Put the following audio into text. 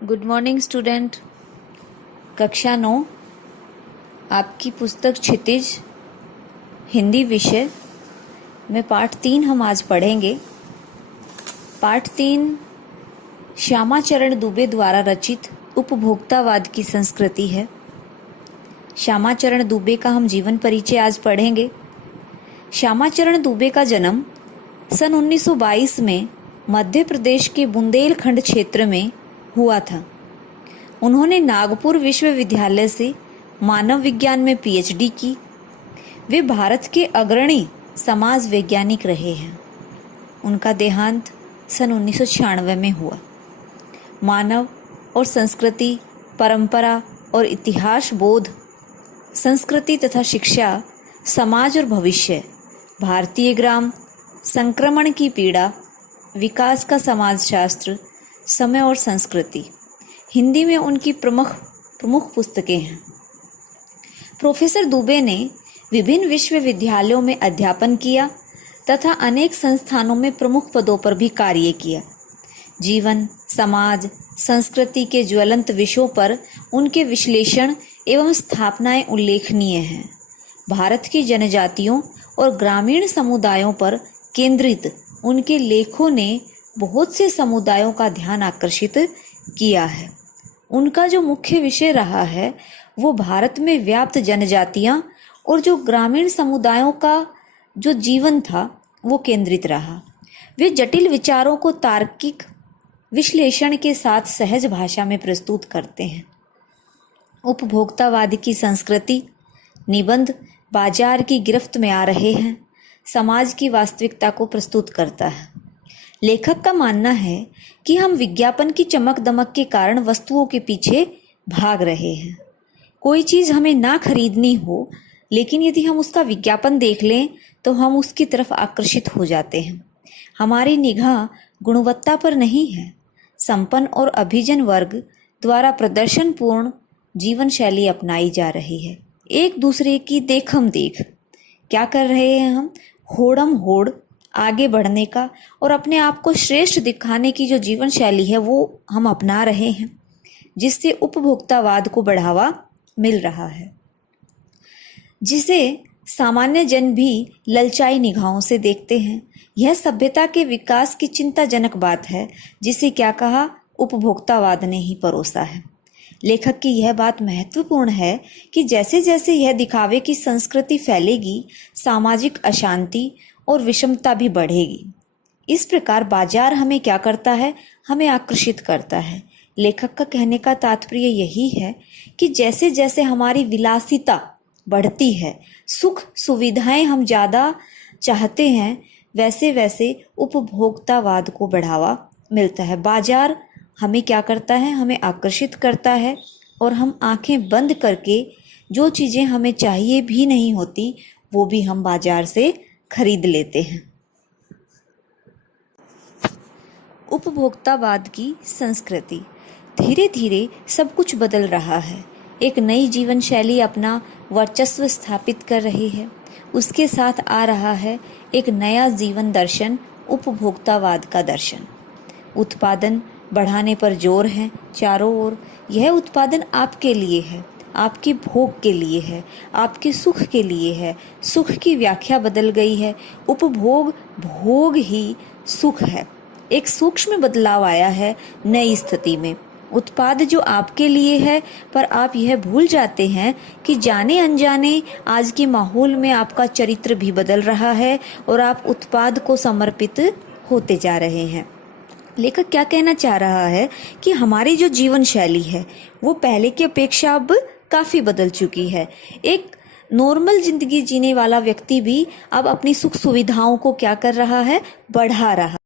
Good morning student. कक्षा 9 आपकी पुस्तक क्षितिज हिंदी विषय में पाठ 3 हम आज पढ़ेंगे। पाठ 3 श्यामाचरण दुबे द्वारा रचित उपभोक्तावाद की संस्कृति है। श्यामाचरण दुबे का हम जीवन परिचय आज पढ़ेंगे। श्यामाचरण दुबे का जन्म सन 1922 में मध्य प्रदेश के बुंदेलखंड क्षेत्र में हुआ था। उन्होंने नागपुर विश्वविद्यालय से मानव विज्ञान में पीएचडी की। वे भारत के अग्रणी समाज वैज्ञानिक रहे हैं। उनका देहांत सन 1996 में हुआ। मानव और संस्कृति, परंपरा और इतिहास बोध, संस्कृति तथा शिक्षा, समाज और भविष्य, भारतीय ग्राम, संक्रमण की पीड़ा, विकास का समाजशास्त्र, समय और संस्कृति, हिंदी में उनकी प्रमुख पुस्तकें हैं। प्रोफेसर दुबे ने विभिन्न विश्वविद्यालयों में अध्यापन किया तथा अनेक संस्थानों में प्रमुख पदों पर भी कार्य किया। जीवन, समाज, संस्कृति के ज्वलंत विषयों पर उनके विश्लेषण एवं स्थापनाएं उल्लेखनीय हैं। भारत की जनजातियों और ग्रामीण समुदायों पर केंद्रित उनके लेखों ने बहुत से समुदायों का ध्यान आकर्षित किया है। उनका जो मुख्य विषय रहा है वो भारत में व्याप्त जनजातियां और जो ग्रामीण समुदायों का जो जीवन था वो केंद्रित रहा। वे जटिल विचारों को तार्किक विश्लेषण के साथ सहज भाषा में प्रस्तुत करते हैं। उपभोक्तावाद की संस्कृति निबंध बाजार की गिरफ्त में आ रहे हैं, समाज की वास्तविकता को प्रस्तुत करता है। लेखक का मानना है कि हम विज्ञापन की चमक दमक के कारण वस्तुओं के पीछे भाग रहे हैं। कोई चीज़ हमें ना खरीदनी हो, लेकिन यदि हम उसका विज्ञापन देख लें तो हम उसकी तरफ आकर्षित हो जाते हैं। हमारी निगाह गुणवत्ता पर नहीं है। संपन्न और अभिजन वर्ग द्वारा प्रदर्शनपूर्ण जीवन शैली अपनाई जा रही है। एक दूसरे की देखम देख क्या कर रहे हैं हम? होड़म होड़ आगे बढ़ने का और अपने आप को श्रेष्ठ दिखाने की जो जीवन शैली है वो हम अपना रहे हैं, जिससे उपभोक्तावाद को बढ़ावा मिल रहा है, जिसे सामान्य जन भी ललचाई निगाहों से देखते हैं। यह सभ्यता के विकास की चिंताजनक बात है, जिसे क्या कहा, उपभोक्तावाद ने ही परोसा है। लेखक की यह बात महत्वपूर्ण है कि जैसे जैसे यह दिखावे की संस्कृति फैलेगी, सामाजिक अशांति और विषमता भी बढ़ेगी। इस प्रकार बाजार हमें क्या करता है? हमें आकर्षित करता है। लेखक का कहने का तात्पर्य यही है कि जैसे जैसे हमारी विलासिता बढ़ती है, सुख सुविधाएं हम ज़्यादा चाहते हैं, वैसे वैसे उपभोक्तावाद को बढ़ावा मिलता है। बाजार हमें क्या करता है? हमें आकर्षित करता है और हम आंखें बंद करके जो चीज़ें हमें चाहिए भी नहीं होती वो भी हम बाजार से खरीद लेते हैं। उपभोक्तावाद की संस्कृति धीरे धीरे सब कुछ बदल रहा है। एक नई जीवन शैली अपना वर्चस्व स्थापित कर रही है। उसके साथ आ रहा है एक नया जीवन दर्शन, उपभोक्तावाद का दर्शन। उत्पादन बढ़ाने पर जोर है चारों ओर। यह उत्पादन आपके लिए है, आपके भोग के लिए है, आपके सुख के लिए है। सुख की व्याख्या बदल गई है। उपभोग भोग ही सुख है। एक सूक्ष्म बदलाव आया है नई स्थिति में। उत्पाद जो आपके लिए है, पर आप यह भूल जाते हैं कि जाने अनजाने आज के माहौल में आपका चरित्र भी बदल रहा है और आप उत्पाद को समर्पित होते जा रहे हैं। लेखक क्या कहना चाह रहा है कि हमारी जो जीवन शैली है वो पहले की अपेक्षा अब काफ़ी बदल चुकी है। एक नॉर्मल जिंदगी जीने वाला व्यक्ति भी अब अपनी सुख सुविधाओं को क्या कर रहा है? बढ़ा रहा।